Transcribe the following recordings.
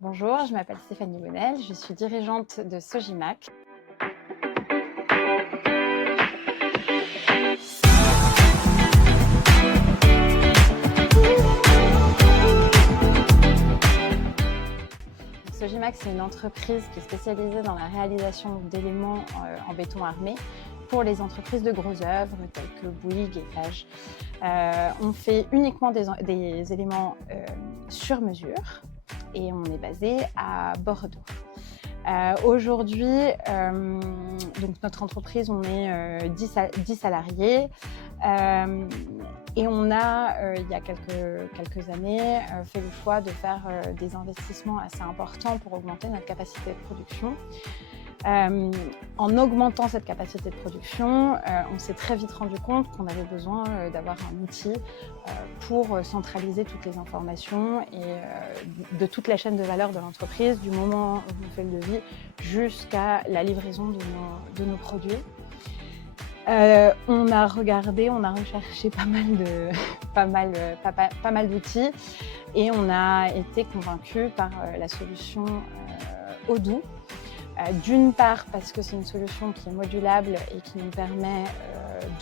Bonjour, je m'appelle Stéphanie Bonnel, je suis dirigeante de Sojimac. Sojimac, c'est une entreprise qui est spécialisée dans la réalisation d'éléments en béton armé pour les entreprises de gros œuvres telles que Bouygues et Eiffage. On fait uniquement des éléments sur mesure et on est basé à Bordeaux. Aujourd'hui, donc notre entreprise, on est 10 salariés et on a, il y a quelques années, fait le choix de faire des investissements assez importants pour augmenter notre capacité de production. En augmentant cette capacité de production, on s'est très vite rendu compte qu'on avait besoin d'avoir un outil pour centraliser toutes les informations et de toute la chaîne de valeur de l'entreprise, du moment où on fait le devis jusqu'à la livraison de nos produits. On a recherché pas mal d'outils et on a été convaincus par la solution Odoo. D'une part parce que c'est une solution qui est modulable et qui nous permet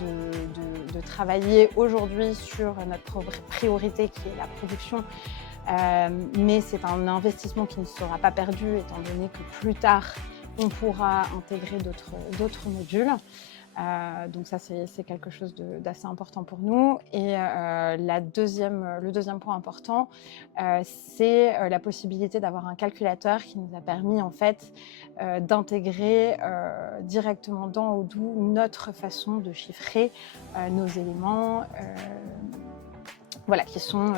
de travailler aujourd'hui sur notre priorité qui est la production, mais c'est un investissement qui ne sera pas perdu étant donné que plus tard on pourra intégrer d'autres modules. Donc ça c'est quelque chose d'assez important pour nous. Et le deuxième point important, c'est la possibilité d'avoir un calculateur qui nous a permis en fait d'intégrer directement dans Odoo notre façon de chiffrer nos éléments voilà, qui sont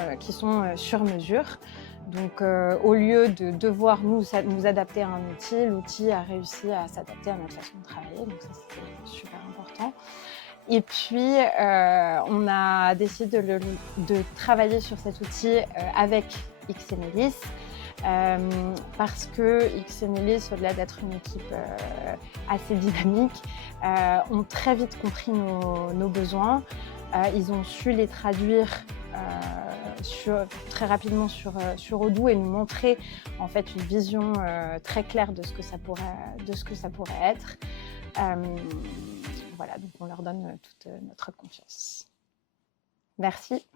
sur mesure. Donc au lieu de devoir nous adapter à un outil, l'outil a réussi à s'adapter à notre façon de travailler, donc ça c'était super important. Et puis on a décidé de travailler sur cet outil avec XMLIS parce que XMLIS, au-delà d'être une équipe assez dynamique, ont très vite compris nos besoins. Ils ont su les traduire très rapidement sur Odoo et nous montrer en fait une vision très claire de ce que ça pourrait être. Voilà, donc on leur donne toute notre confiance. Merci.